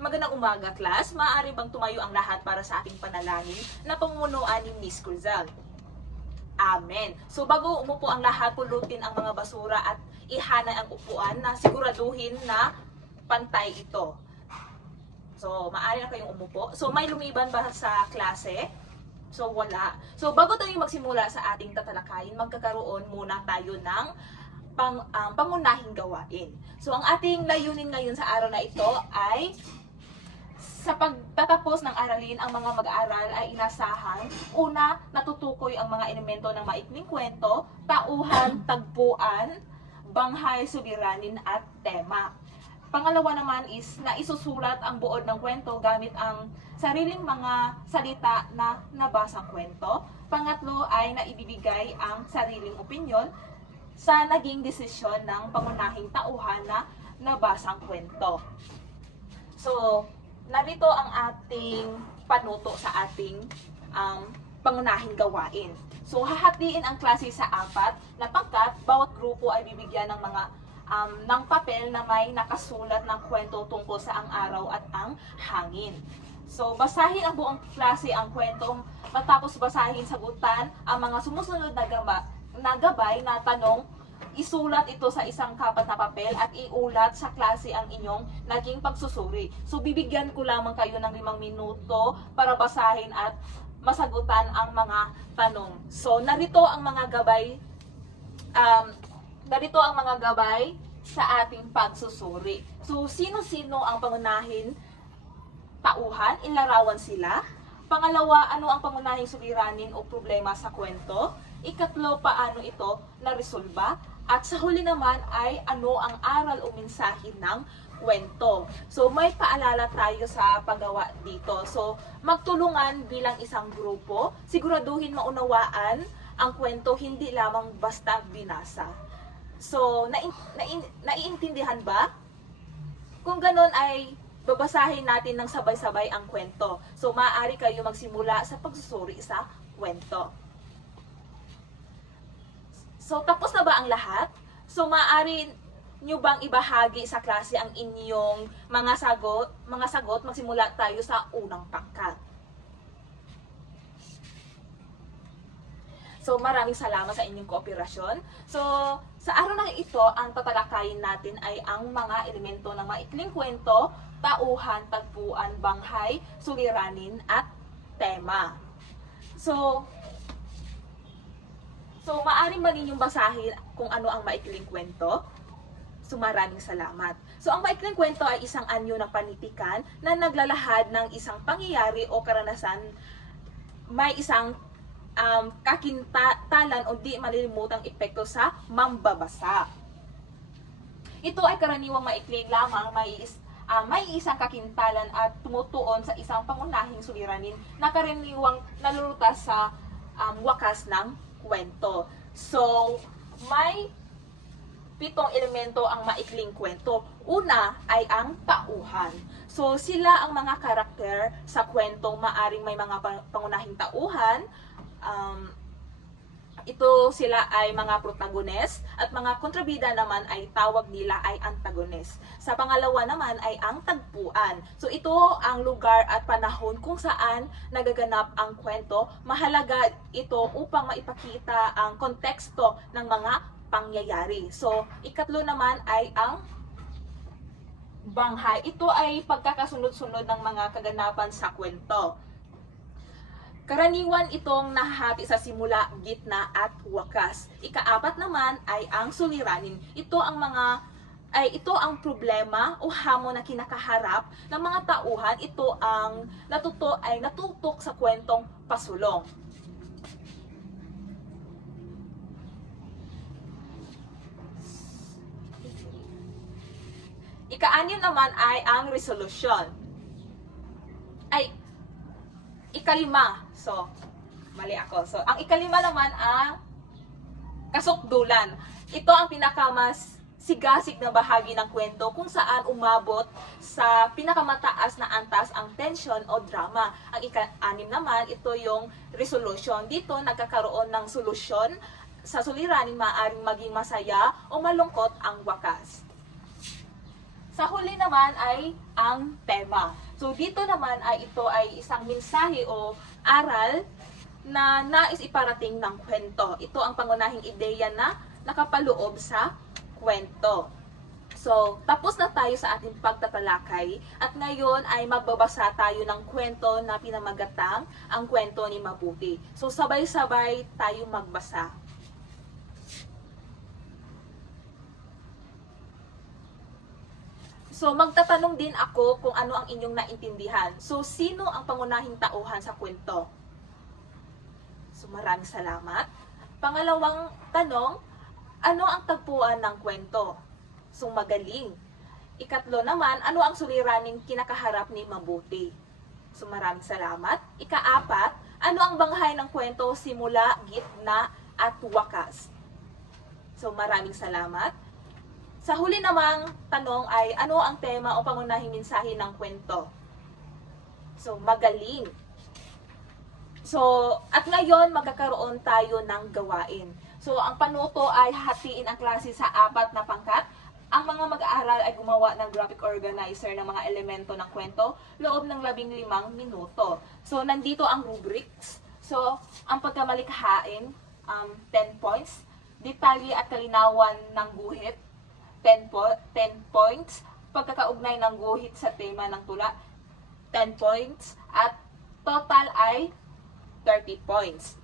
Magandang umaga, class. Maaari bang tumayo ang lahat para sa ating panalangin na pamunuan ni Miss Cruzal? Amen. So bago umupo ang lahat, pulutin ang mga basura at ihanan ang upuan na siguraduhin na pantay ito. So maaari na kayong umupo. So may lumiban ba sa klase? So wala. So bago tayo magsimula sa ating tatalakayin, magkakaroon muna tayo ng pangunahing gawain. So ang ating layunin ngayon sa araw na ito ay sa pagtatapos ng aralin, ang mga mag-aaral ay inasahan. Una, natutukoy ang mga elemento ng maikling kwento, tauhan, tagpuan, banghay, suliranin at tema. Pangalawa naman is na isusulat ang buod ng kwento gamit ang sariling mga salita na nabasang kwento. Pangatlo ay naibibigay ang sariling opinyon sa naging desisyon ng pangunahing tauhan na nabasang kwento. So, narito ang ating panuto sa ating pangunahing gawain. So, hahatiin ang klase sa 4 na pangkat. Bawat grupo ay bibigyan ng mga ng papel na may nakasulat ng kwento tungkol sa ang araw at ang hangin. So, basahin ang buong klase ang kwento. Matapos basahin, sagutan ang mga sumusunod na gabay na tanong. Isulat ito sa isang kapat na papel at iulat sa klase ang inyong naging pagsusuri. So, bibigyan ko lamang kayo ng 5 minuto para basahin at masagutan ang mga tanong. So, narito ang mga gabay sa ating pagsusuri. So, sino-sino ang pangunahing tauhan? Ilarawan sila. Pangalawa, ano ang pangunahing suliranin o problema sa kwento? Ikatlo, paano ito naresolba? At sa huli naman ay ano ang aral o mensahe ng kwento. So may paalala tayo sa paggawa dito. So magtulungan bilang isang grupo, siguraduhin maunawaan ang kwento, hindi lamang basta binasa. So naiintindihan ba? Kung ganon ay babasahin natin ng sabay-sabay ang kwento. So maaari kayo magsimula sa pagsusuri sa kwento. So, tapos na ba ang lahat? So, maaari nyo bang ibahagi sa klase ang inyong mga sagot? Magsimula tayo sa unang pangkat. So, maraming salamat sa inyong kooperasyon. So, sa araw na ito, ang tatalakayin natin ay ang mga elemento ng maikling kwento, tauhan, tagpuan, banghay, suliranin, at tema. So, maaaring mali yung basahin kung ano ang maikling kwento. So, maraming salamat. So, ang maikling kwento ay isang anyo ng panitikan na naglalahad ng isang pangyayari o karanasan, may isang kakintalan o di malilimutang epekto sa mambabasa. Ito ay karaniwang maikling lamang, may isang kakintalan at tumutuon sa isang pangunahing suliranin na karaniwang nalulutas sa wakas ng kwento. So, may 7 elemento ang maikling kwento. Una ay ang tauhan. So, sila ang mga karakter sa kwentong maaring may mga pangunahing tauhan. Ito sila ay mga protagonist at mga kontrabida naman ay tawag nila ay antagonist. Sa pangalawa naman ay ang tagpuan. So ito ang lugar at panahon kung saan nagaganap ang kwento. Mahalaga ito upang maipakita ang konteksto ng mga pangyayari. So ikatlo naman ay ang banghay. Ito ay pagkakasunod-sunod ng mga kaganapan sa kwento. Karaniwan itong nahahati sa simula, gitna at wakas. Ika-4 naman ay ang suliranin. Ito ang problema o hamon na kinakaharap ng mga tauhan. Ito ang natutok sa kwentong pasulong. Ika-6 naman ay ang resolution. Ika-5. So, mali ako. So, ang ika-5 naman ang kasukdulan. Ito ang pinakamas sigasig na bahagi ng kwento kung saan umabot sa pinakamataas na antas ang tension o drama. Ang ika-6 naman, ito yung resolution. Dito, nagkakaroon ng solusyon. Sa suliranin, maaaring maging masaya o malungkot ang wakas. Sa huli naman ay ang tema. So dito naman ay ito ay isang mensahe o aral na nais iparating ng kwento. Ito ang pangunahing ideya na nakapaloob sa kwento. So, tapos na tayo sa ating pagtatalakay at ngayon ay magbabasa tayo ng kwento na pinamagatang ang kwento ni Mabuti. So, sabay-sabay tayo magbasa. So, magtatanong din ako kung ano ang inyong naintindihan. So, sino ang pangunahing tauhan sa kwento? So, maraming salamat. Pangalawang tanong, ano ang tagpuan ng kwento? So, magaling. Ikatlo naman, ano ang suliraning kinakaharap ni Mabuti? So, maraming salamat. Ikaapat, ano ang banghay ng kwento simula, gitna, at wakas? So, maraming salamat. Sa huli namang tanong ay, ano ang tema o pangunahing mensahe ng kwento? So, magaling. So, at ngayon, magkakaroon tayo ng gawain. So, ang panuto ay hatiin ang klase sa 4 na pangkat. Ang mga mag-aaral ay gumawa ng graphic organizer ng mga elemento ng kwento loob ng 15 minuto. So, nandito ang rubrics. So, ang pagkamalikhain, 10 points. Detalye at kalinawan ng guhit, 10 points. Pagkakaugnay ng guhit sa tema ng tula, 10 points. At total ay 30 points.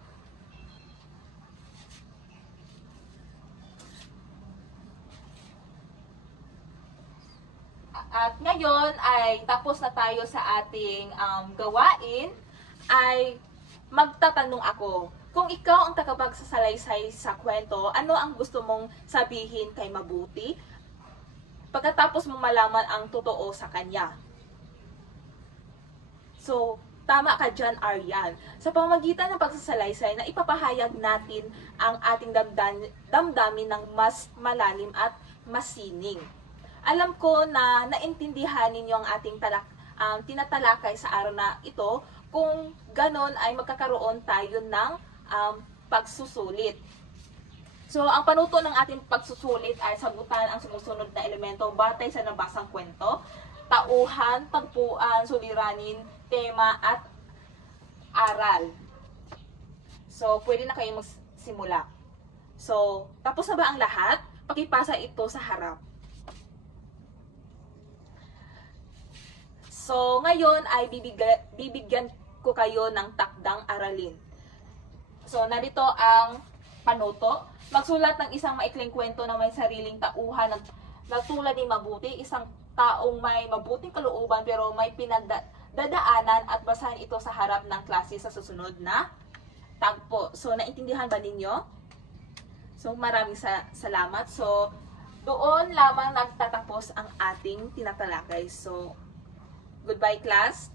At ngayon ay tapos na tayo sa ating gawain, ay magtatanong ako. Kung ikaw ang tagapagsasalaysay sa kwento, ano ang gusto mong sabihin kay Mabuti pagkatapos mong malaman ang totoo sa kanya? So, tama ka dyan, Aryan. Sa pamamagitan ng pagsasalaysay na ipapahayag natin ang ating damdamin ng mas malalim at masining. Alam ko na naintindihan ninyo ang ating tinatalakay sa araw na ito. Kung ganon ay magkakaroon tayo ng pagsusulit. So, ang panuto ng ating pagsusulit ay sagutan ang sumusunod na elemento batay sa nabasang kwento, tauhan, tagpuan, suliranin, tema, at aral. So, pwede na kayo magsimula. So, tapos na ba ang lahat? Pakipasa ito sa harap. So, ngayon ay bibigyan ko kayo ng takdang aralin. So, narito ang panuto. Magsulat ng isang maikling kwento na may sariling tauhan na tulad ni Mabuti, isang taong may mabuting kalooban pero may pinagdadaanan at basahin ito sa harap ng klase sa susunod na tagpo. So, naintindihan ba ninyo? So, maraming salamat. So, doon lamang nagtatapos ang ating tinatalakay. So, goodbye class.